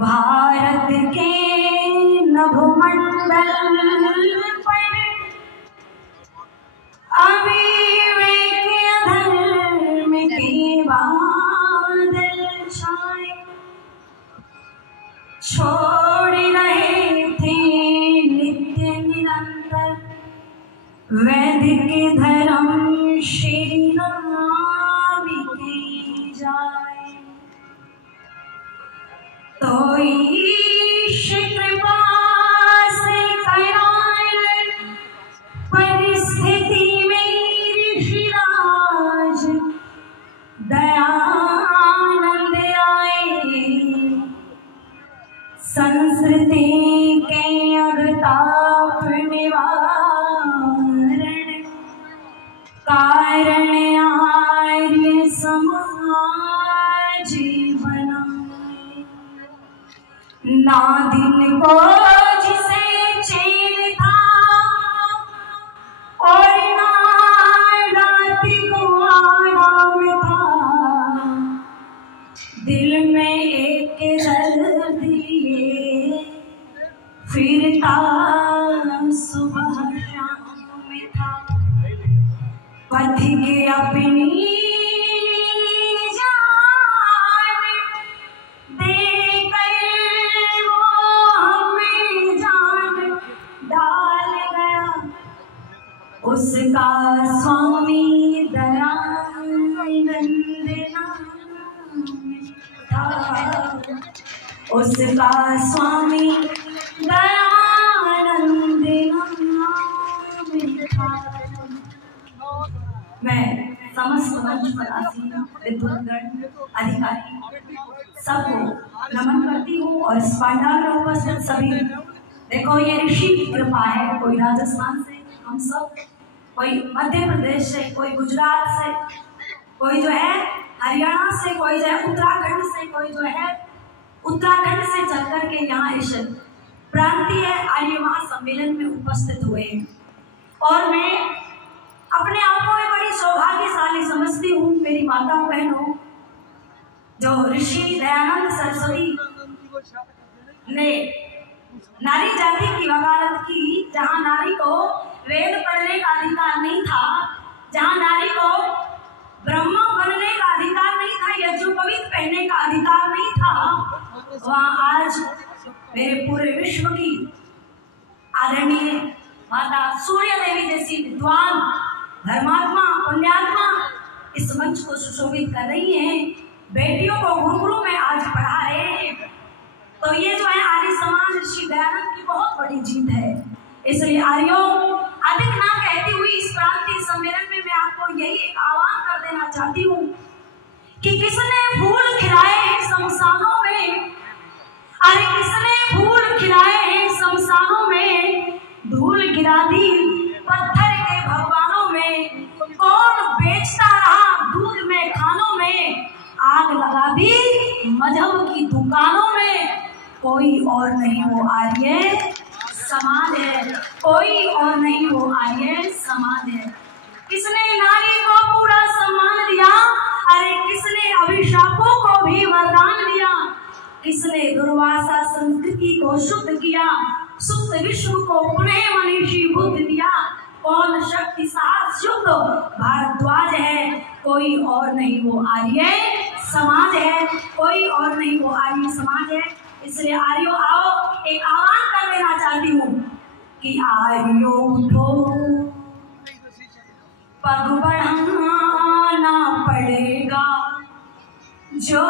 भारत के नभमंडल पर अविवेक अधर्म के बादल छाए, छोड़ रहे थे नित्य निरंतर वैदिक धर्म श्री राम की जाए। तो ईश कृपा से कराए परिस्थिति में ऋषिराज दयानंद आए, संस्कृति के अगताप निवारण कारण आर्य समाज बनाए। ना दिन को जिसे चैन था और ना रात को आराम था, दिल में एक दर्द लिए फिरता सुबह शाम में था। पथिक अपनी उसका स्वामी दयानंद नाम था, उसका स्वामी दयानंद नाम था। मैं समस्त मंच पर आसीन विद्वद्गण अधिकारी सबको नमन करती हूँ और इस पंडाल में उपस्थित सभी, देखो ये ऋषि की कृपा है। कोई राजस्थान से हम सब, कोई मध्य प्रदेश से, कोई गुजरात से, कोई जो है हरियाणा से, कोई जो है उत्तराखंड से, कोई जो है उत्तराखंड से चल कर के यहाँ इस प्रांतीय आर्य महासम्मेलन में उपस्थित हुए हैं। और मैं अपने आप को बड़ी सौभाग्यशाली समझती हूँ। मेरी माताओं बहनों, जो ऋषि दयानंद सरस्वती ने नारी जाति की वकालत की, जहाँ नारी को वेद पढ़ने का अधिकार नहीं था, जहाँ नारी को ब्रह्म बनने का अधिकार नहीं था, यज्ञोपवीत पहनने का अधिकार नहीं था, वहाँ आज मेरे पूरे विश्व की आदरणीय माता सूर्य देवी जैसी विद्वान धर्मात्मा पुण्यात्मा इस मंच को सुशोभित कर रही हैं, बेटियों को गुरुकुलों में आज पढ़ा रहे हैं। तो ये जो है आर्य समाज ऋषि दयानंद की बहुत बड़ी जीत है। इसलिए आर्यों, अधिक ना कहती हुई इस प्रांतीय सम्मेलन में मैं आपको यही एक आह्वान कर देना चाहती हूँ कि किसने फूल खिलाए हैं शमशानों में, अरे किसने फूल खिलाए हैं शमशानों में, धूल गिरा दी पत्थर के भगवानों में, कौन बेचता रहा दूध में खानों में, आग लगा दी मजहब की दुकानों में। कोई और नहीं वो आर्य समाज है, कोई और नहीं वो आर्य समाज है। किसने नारी को पूरा सम्मान दिया, अरे किसने अभिशापों को भी वरदान दिया, किसने दुर्वासा संस्कृति को शुद्ध किया, सुप्त विश्व को पुनः मनीषी बुद्ध दिया, कौन शक्ति साथ युक्त भारद्वाज है, कोई और नहीं वो आर्य समाज है, कोई और नहीं वो आर्य समाज है। इसलिए आर्यों आओ, एक आह्वान कर देना चाहती हूँ कि आर्यों उठो, पग बढ़ाना पड़ेगा, जो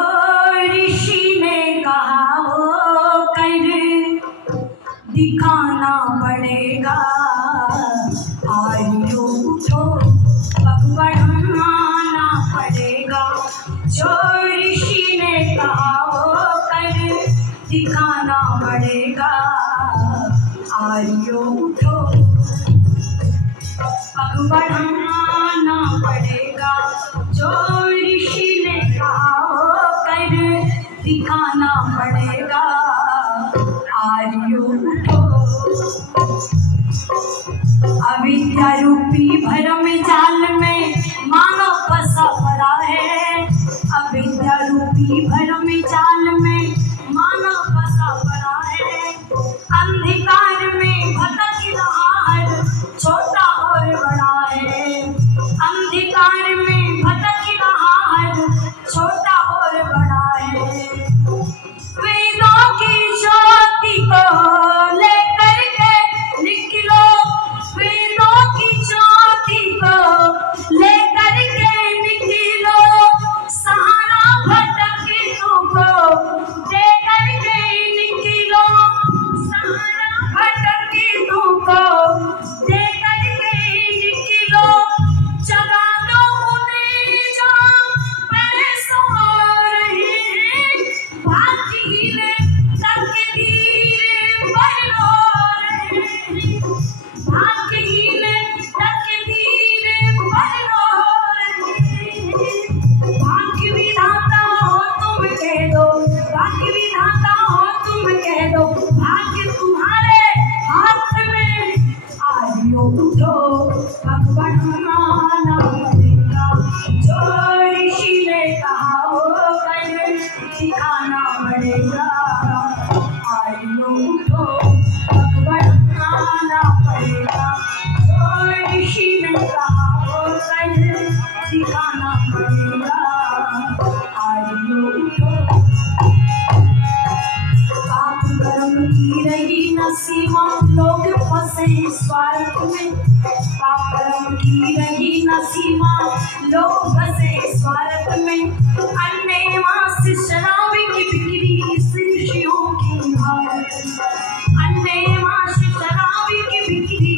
ऋषि ने कहा वो कर दिखाना पड़ेगा। आर्यों उठो, पग बढ़ाना पड़ेगा, जो ऋषि ने कहा वो कर दिखाना पड़ेगा। आर्यों उठो, पग बढ़ाना पड़ेगा, जो ऋषि ने कहा वो कर दिखाना पड़ेगा। कभी भरम जाल में मानव फंसा पड़ा है, अंधकार में भटक रहा है, छोटा और बड़ा है। अंधकार में भटक रहा है, छोटा और बड़ा है। वेदों की ज्योति को लेकर के निकलो, वेदों की ज्योति को लेकर के निकलो, सहारा भटकनों को दे करके निकलो, सहारा भटकनों को दे करके निकलो। जगा दो उन्हें जो बड़े सो रहे हैं, भाग्यहीन तकदीर पर रो रहे हैं, भाग्यहीन तकदीर पर रो रहे हैं। भाग्य विधाता हो तुम कह दो, भाग्य विधाता हो तुम कह दो, भाग्य तुम्हारे हाथ में। आइयो उठो अब बढ़ाना पड़ेगा, जो ऋषि ने कहा हो कर दिखाना पड़ेगा। आइयो उठो अब बढ़ाना पड़ेगा, जो ऋषि ने कहा हो कर दिखाना पड़ेगा। आइयो उठो। पाप कर्म की रही न सीमा, लोग फंसे स्वार्थ में, पाप कर्म की रही न सीमा, लोग फंसे स्वार्थ में। अन्य मास शराब की बिक्री इस ऋषियों की भारत में, अन्य मास शराब की बिक्री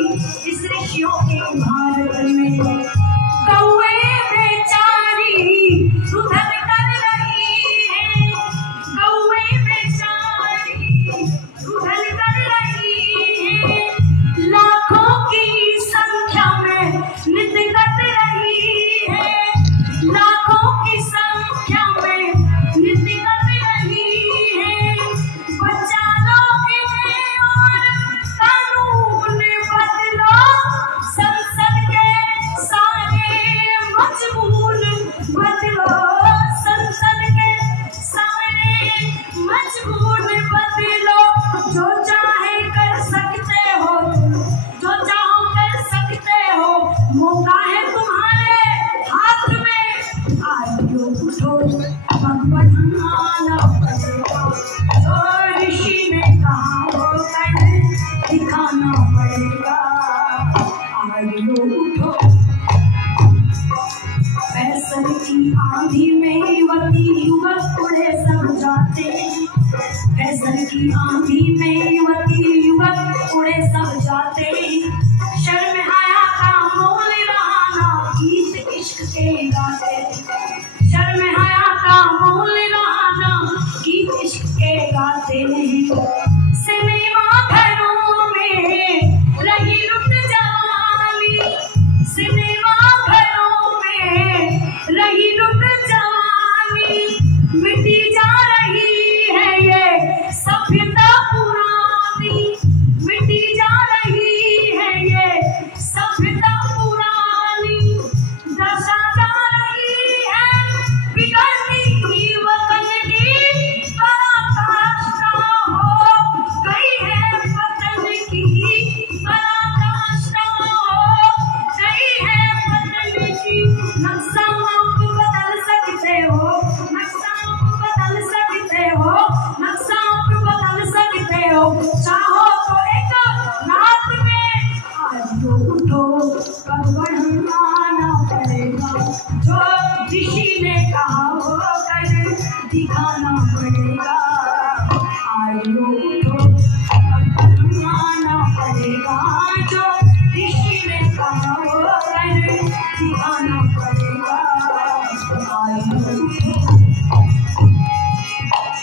इस ऋषियों के भारत में। कौवे बेचारी रुदन कर रही है, कौवे बेचारी रुदन कर रही है, लाखों की संख्या में नृत्य कर रही है, लाखों की संख्या में नृत्य कर रही है। बचा लो इन्हें और कानून बदलो, संसद के सारे मजबूर बदलो, संसद के सारे मजबूर बदलो। जो चाहे कर सकते हो, जो चाहो कर सकते हो, मौका है तुम्हारे हाथ में। आइयो उठो अब बढ़ाना पड़ेगा, जो ऋषि ने कहा हो कर दिखाना पड़ेगा। आइयो उठो। फैसल की आंधी में युवती युवक उड़े सब जाते, फैसल की आंधी में युवती युवक उड़े सब जाते। शर्म हया का मोल रहा ना गीत इश्क के गाते, शर्म हया का मोल रहा ना गीत इश्क के गाते। सिनेमा घरों में रही लुट जवानी, सिनेमा घरों में रही लुट जवानी। मिटी जा रही है ये सभ्यता पुरानी, मिटी जा रही है ये सभ्यता पुरानी। दशा जा रही है बिगड़ती ही वतन की, पराकाष्ठा हो गई है वतन की, पराकाष्ठा हो गई है वतन की। नक्शा आप बदल सकते हो, नक्शा आप बदल सकते हो, नक्शा आप बदल सकते हो, चाहो तो एक रात में। आइयो उठो अब बढ़ाना पड़ेगा, जो ऋषि ने कहा हो कर दिखाना पड़ेगा। आइयो उठो अब बढ़ाना पड़ेगा, जो ऋषि ने कहा हो कर दिखाना पड़ेगा। आइयो उठो।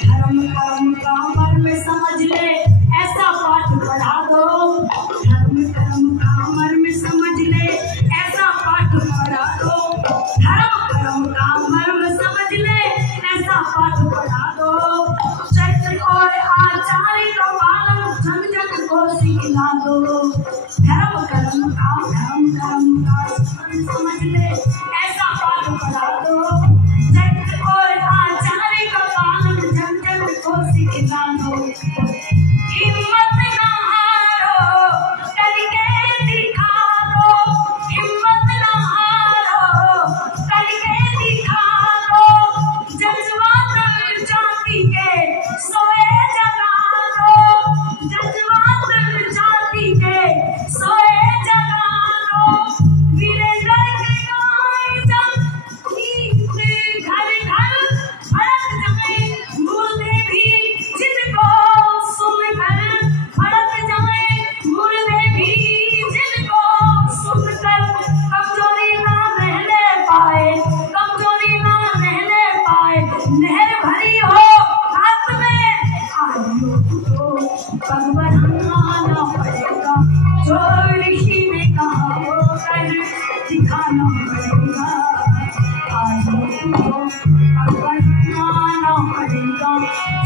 धर्म कर्म का मर्म समझ ले, ऐसा पाठ पढ़ा दो, धर्म कर्म का मर्म समझ ले, ऐसा पाठ पढ़ा दो। धर्म कर्म का मर्म समझ ले, ऐसा पाठ पढ़ा दो। चरित्र और आचार्य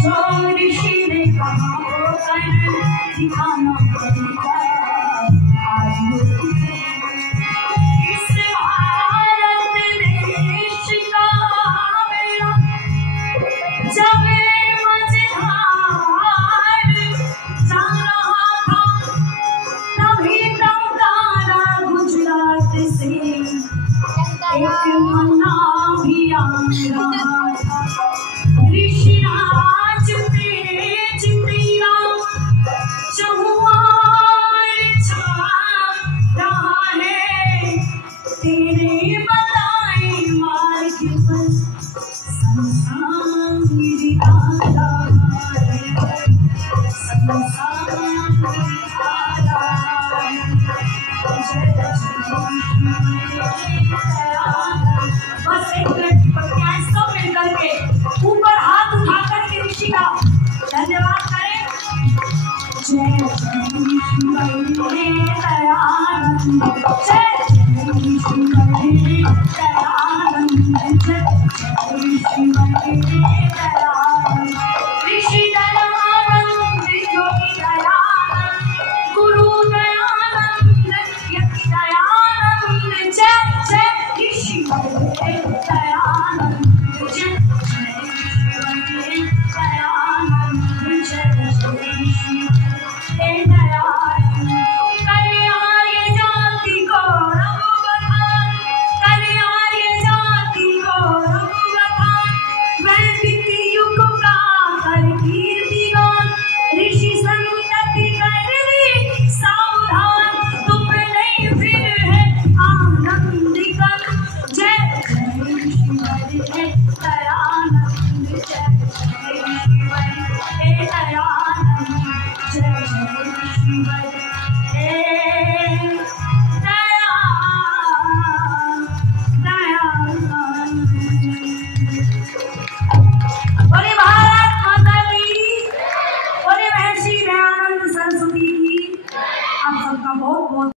जो ऋषि ने कहा वो कर दिखाना पड़ेगा। आज इस भारत देश का बेड़ा जब मझधार जा रहा था, तभी टंकारा गुजरात से एक मन्ना भी आ रहा था। ऋषिराज तेज तेरा चहुआर छा रहा है, तेरे बताए मार्ग पर संसार आ रहा है, संसार आ रहा है। बस एक मिनट सब मिलकर के ऊपर हाथ उठा करके ऋषि का धन्यवाद करें। जय जय ऋषि दयानंद, जय जय ऋषि दयानंद, जय जय ऋषि दयानंद। ऋषि दयानंद, योगी दयानंद, गुरु दयानंद, यति दयानंद, जय जय ऋषि दयानंद, जय जय ऋषि दयानंद, जय जय ऋषि दयानंद। कल्याण जाति गौरव बखान, कल्याण जाति गौरव बखान, वैदिक युग का कर कीर्ति गान, ऋषि संतति कर दी सावधान, तुम नहीं फिर है आनंद कम। जय जय ऋषि दयानंद, जय जय ऋषि दयानंद, जय जय ऋषि दयानंद। बोले